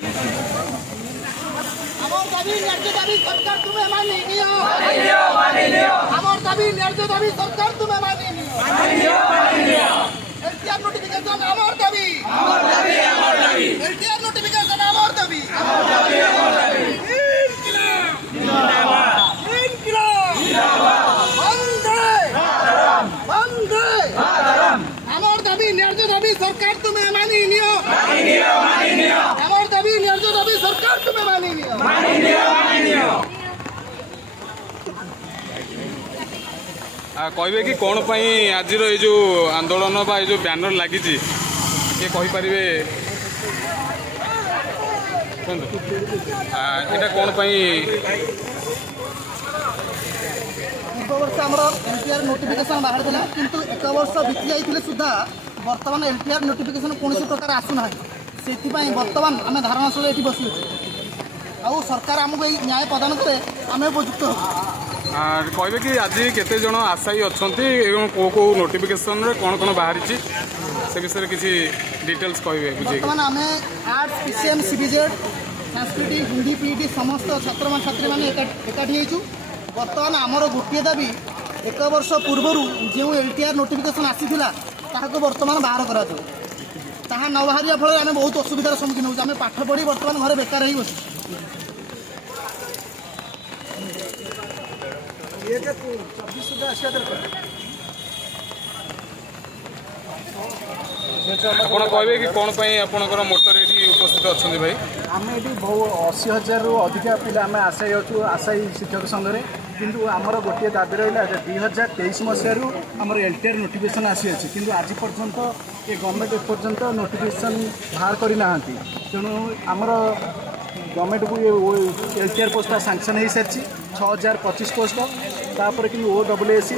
আমার দাবি ন্যায্য দাবি সরকার তুমি মানিয়ে নিও। আমার দাবি ন্যায্য দাবি সরকার তুমি মানিয়ে নিও। এলটিআর নোটিফিকেশন আমার দাবি। এলটিআর নোটিফিকেশন আমার দাবি। আমার দাবি ন্যায্য দাবি সরকার তুমি মানিয়ে নিও। আমার দাবি ন্যায্য দাবি সরকার তুমি মানিয়ে নিও। कहबे कि कौन पाई आज जो आंदोलन बा जो बैनर लगी किए कहींपारे यहाँ कौन पाई पूर्व वर्ष आम एलटीआर नोटिफिकेशन बाहर था किंतु एक वर्ष बीती जाते सुधा बर्तमान एलटीआर नोटिफिकेशन कौन प्रकार आसूना से बर्तमान आम धारणा स्थल ये बस आउ सरकार आमको न्याय प्रदान करे आम उपयुक्त हो। कहबे कि आज केते जन आशायी अच्छा कौ कौ नोटिफिकेशन कौन कौन बाहरी से विषय किसी डिटेल्स कहबे बर्तमान आम आर्ट्स पीसीएम सीबीजेड संस्कृति हिंदी पीईटी समस्त छात्र छात्री मैंने एकाठी होइछु। बर्तमान आमर गोटे दाबी एक वर्ष पूर्व जो एलटीआर नोटिफिकेशन आसीथिला ताहाको बर्तमान बाहर करा जाऊ। ताहा न बाहरिया फल आम बहुत असुविधार सम्मुखीन होउछु। आम पाठ पढ़ी बर्तमान घरे बेकार हो बस ଆପଣ କହିବେ କି କ'ଣ ପାଇଁ ଆପଣଙ୍କର ମୋଟର ଏଠି ଉପସ୍ଥିତ ଅଛନ୍ତି ଭାଇ? ଆମେ ଏଠି ବହୁ 80,000ରୁ ଅଧିକା ପିଲା ଆମେ ଆଶାୟୀ ଅଛୁ ଆଶାୟୀ ଶିକ୍ଷକ ସଂଘରେ। କିନ୍ତୁ ଆମର ଗୋଟିଏ ଦାବି ରହିଲା ଯେ 2023 ମସିହାରୁ ଆମର ଏଲଟିଆର୍ ନୋଟିଫିକେସନ୍ ଆସିଅଛି କିନ୍ତୁ ଆଜି ପର୍ଯ୍ୟନ୍ତ ଏ ଗଭର୍ଣ୍ଣମେଣ୍ଟ ଏପର୍ଯ୍ୟନ୍ତ ନୋଟିଫିକେସନ୍ ବାହାର କରିନାହାନ୍ତି। ତେଣୁ ଆମର ଗଭର୍ଣ୍ଣମେଣ୍ଟକୁ ଏଲଟିଆର୍ ପୋଷ୍ଟଟା ସାଙ୍କସନ୍ ହୋଇସାରିଛି 6,025 ପୋଷ୍ଟ। तापर कि OSS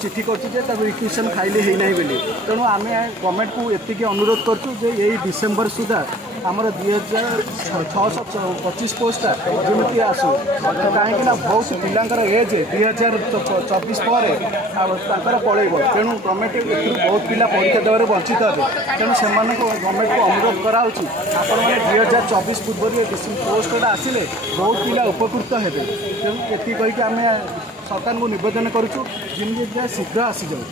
चिठी कर रिक्वेशन फाइल होना बोली। तेणु आम गवर्नमेंट को एति अनुरोध करूँ यही डिसेम्बर सुधा आमर 2,625 पोस्ट जमी आसू कहीं बहुत पिलांकर एज 2024 पर पलैब। तेणु गवर्नमेंट बहुत पिला परीक्षा देवर वंचित हे। तेणु से गवर्नमेंट को अनुरोध कराऊँ आपण मैंने 2024 पूर्व पोस्टा आसिले बहुत पिला उपकृत हे। तेणु ये कहीकि आम सरकार को निवेदन करुँ जमी शीघ्र आसी जाऊ।